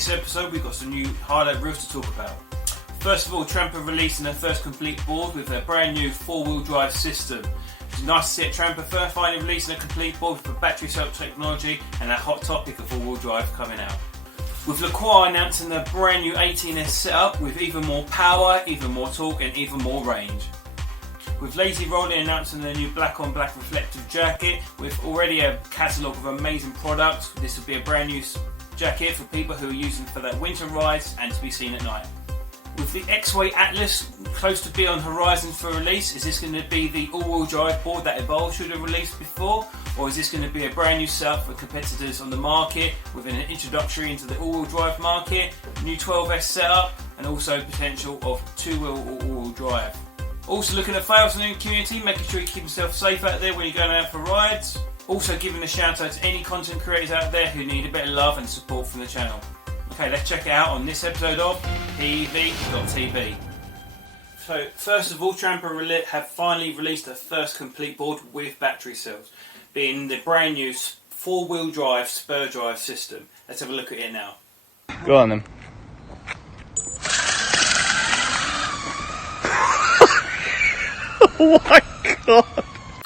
this episode we've got some new highlight reels to talk about. First of all, Trampa releasing their first complete board with their brand new 4-wheel drive system. It's nice to see at Trampa finally releasing a complete board with battery cell technology and that hot topic of 4-wheel drive coming out. With LaCroix announcing their brand new 18S setup with even more power, even more torque and even more range. With Ase Skater announcing their new black on black reflective jacket with already a catalogue of amazing products. This will be a brand new jacket for people who are using for their winter rides and to be seen at night. With the Exway Atlas close to be on horizon for release, is this going to be the all-wheel drive board that Evolve should have released before, or is this going to be a brand new setup for competitors on the market with an introductory into the all-wheel drive market, new 12S setup, and also potential of two-wheel or all-wheel drive? Also looking at fails in the community, making sure you keep yourself safe out there when you're going out for rides. Also giving a shout out to any content creators out there who need a bit of love and support from the channel. Okay, let's check it out on this episode of PV.TV. So first of all, Trampa have finally released their first complete board with battery cells, being the brand new 4-wheel drive spur drive system. Let's have a look at it now. Go on then. Oh my god!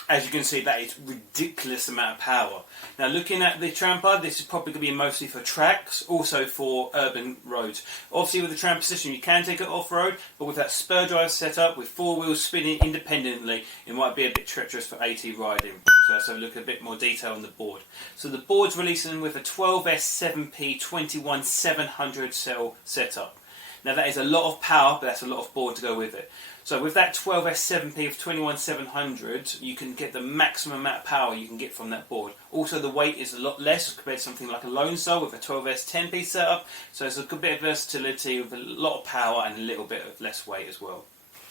As you can see, that is ridiculous amount of power. Now looking at the Trampa, this is probably going to be mostly for tracks, also for urban roads. Obviously with the Trampa system you can take it off-road, but with that spur drive setup with 4 wheels spinning independently, it might be a bit treacherous for AT riding. So let's have a look at a bit more detail on the board. So the board's releasing with a 12S 7P 21700 cell setup. Now that is a lot of power, but that's a lot of board to go with it. So with that 12S 7P of 21700, you can get the maximum amount of power you can get from that board. Also the weight is a lot less compared to something like a lodestar with a 12S 10P setup. So it's a good bit of versatility with a lot of power and a little bit of less weight as well.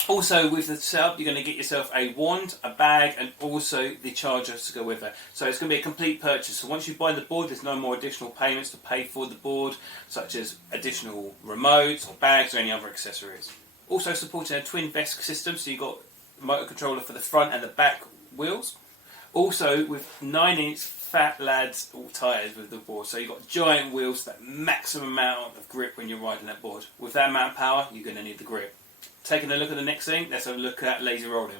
Also with the setup you're going to get yourself a wand, a bag and also the charger to go with it. So it's going to be a complete purchase. So once you buy the board there's no more additional payments to pay for the board, such as additional remotes or bags or any other accessories. Also supporting a twin vest system, so you've got a motor controller for the front and the back wheels. Also with 9-inch fat lads tyres with the board, so you've got giant wheels, that maximum amount of grip when you're riding that board. With that amount of power you're going to need the grip. Taking a look at the next thing, let's have a look at Ase Skater.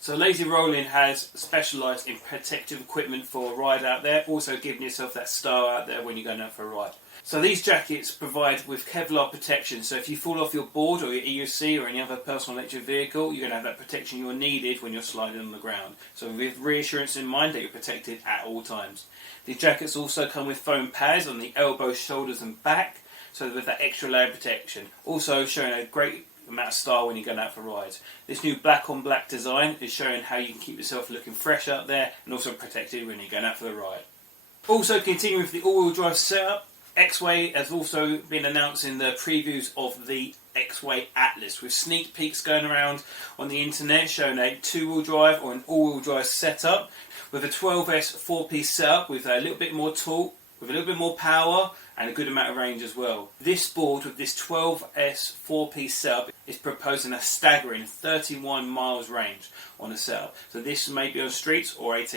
So Ase Skater has specialised in protective equipment for a ride out there, also giving yourself that star out there when you're going out for a ride. So these jackets provide with Kevlar protection, so if you fall off your board or your EUC or any other personal electric vehicle, you're going to have that protection you're needed when you're sliding on the ground. So with reassurance in mind that you're protected at all times. The jackets also come with foam pads on the elbows, shoulders and back, so with that extra layer of protection. Also showing a great amount of style when you're going out for rides. This new black on black design is showing how you can keep yourself looking fresh out there and also protected when you're going out for the ride. Also continuing with the all-wheel drive setup, Exway has also been announcing the previews of the Exway Atlas with sneak peeks going around on the internet showing a 2-wheel drive or an all-wheel drive setup with a 12S 4-piece setup with a little bit more torque, with a little bit more power and a good amount of range as well. This board with this 12S 4-piece setup is proposing a staggering 31 miles range on the setup. So this may be on streets or AT.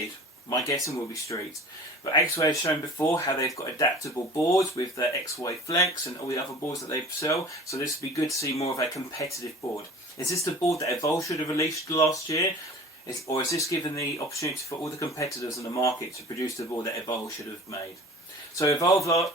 My guessing will be streets. But Exway has shown before how they've got adaptable boards with the Exway Flex and all the other boards that they sell. So this would be good to see more of a competitive board. Is this the board that Evolve should have released last year? Or is this given the opportunity for all the competitors in the market to produce the board that Evolve should have made? So Evolve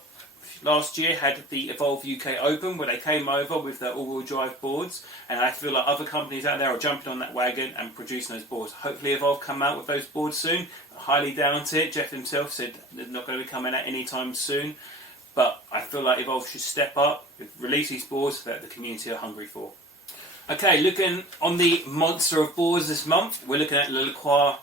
last year had the Evolve UK Open where they came over with their all-wheel drive boards, and I feel like other companies out there are jumping on that wagon and producing those boards. Hopefully Evolve come out with those boards soon. I highly doubt it. Jeff himself said they're not going to be coming out anytime soon, but I feel like Evolve should step up, release these boards that the community are hungry for. Okay, looking on the monster of boards this month, we're looking at LaCroix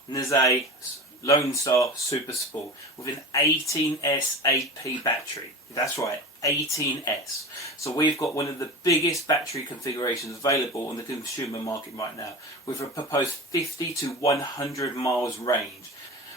lodestar Supersport with an 18S 8P battery. That's right, 18S. So we've got one of the biggest battery configurations available on the consumer market right now, with a proposed 50 to 100 miles range.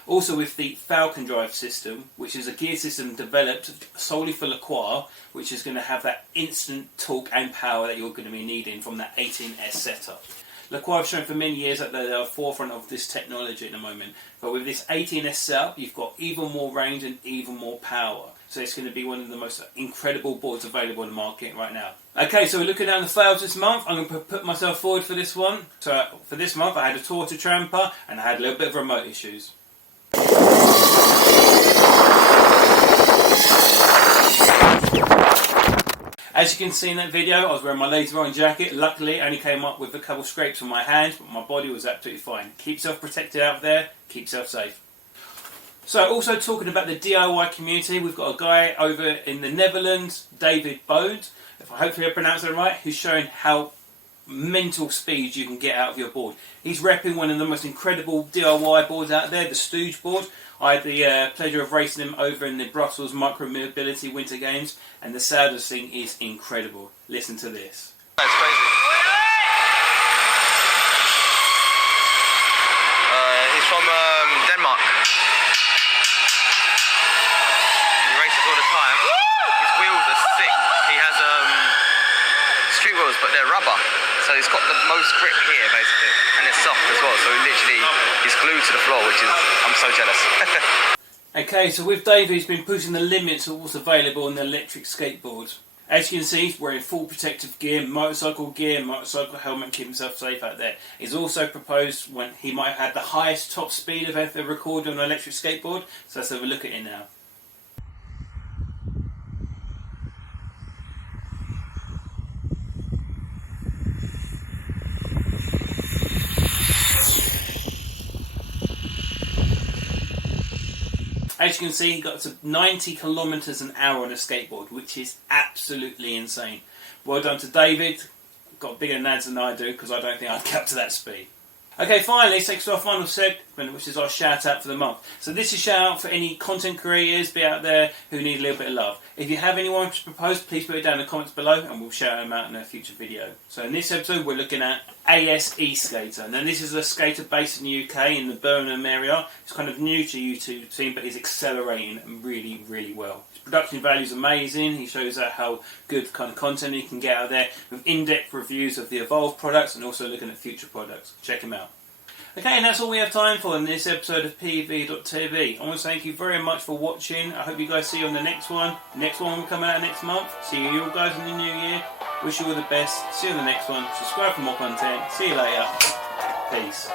Also with the Falcon drive system, which is a gear system developed solely for LaCroix, which is going to have that instant torque and power that you're going to be needing from that 18S setup. LaCroix have shown for many years that they're at the forefront of this technology at the moment, but with this 18S setup you've got even more range and even more power. So it's going to be one of the most incredible boards available in the market right now. Okay, so we're looking down the fails this month. I'm going to put myself forward for this one. So for this month I had a tour to Trampa and I had a little bit of remote issues. As you can see in that video, I was wearing my laser iron jacket. Luckily, I only came up with a couple of scrapes on my hand, but my body was absolutely fine. Keep yourself protected out there, keep yourself safe. So, also talking about the DIY community, we've got a guy over in the Netherlands, David Bode, if hopefully I pronounced that right, who's showing how mental speed you can get out of your board. He's repping one of the most incredible DIY boards out there, the Stooge board. I had the pleasure of racing him over in the Brussels Micro Mobility Winter Games, and the sound of this thing is incredible. Listen to this. That's crazy. He's from Denmark. He races all the time. His wheels are sick. He has street wheels, but they're rubber. So he's got the most grip here, basically, and it's soft as well. So literally, he's glued to the floor, which is, I'm so jealous. Okay, so with Dave, he's been pushing the limits of what's available on the electric skateboards. As you can see, he's wearing full protective gear, motorcycle helmet, keep himself safe out there. He's also proposed when he might have had the highest top speed of ever recorded on an electric skateboard. So let's have a look at it now. As you can see, he got to 90 kilometres an hour on a skateboard, which is absolutely insane. Well done to David. Got bigger nads than I do, because I don't think I'd get up to that speed. Okay, finally, let's take to our final segment, which is our shout out for the month. So this is a shout out for any content creators be out there who need a little bit of love. If you have anyone to propose, please put it down in the comments below and we'll shout them out in a future video. So in this episode we're looking at Ase Skater. Now this is a skater based in the UK, in the Birmingham area. He's kind of new to YouTube scene, but he's accelerating really, really well. His production value is amazing. He shows out how good kind of content he can get out there with in-depth reviews of the evolved products and also looking at future products. Check him out. Okay, and that's all we have time for in this episode of PV.TV. I want to thank you very much for watching. I hope you guys see you on the next one. The next one will come out next month. See you all guys in the new year. Wish you all the best. See you on the next one. Subscribe for more content. See you later. Peace.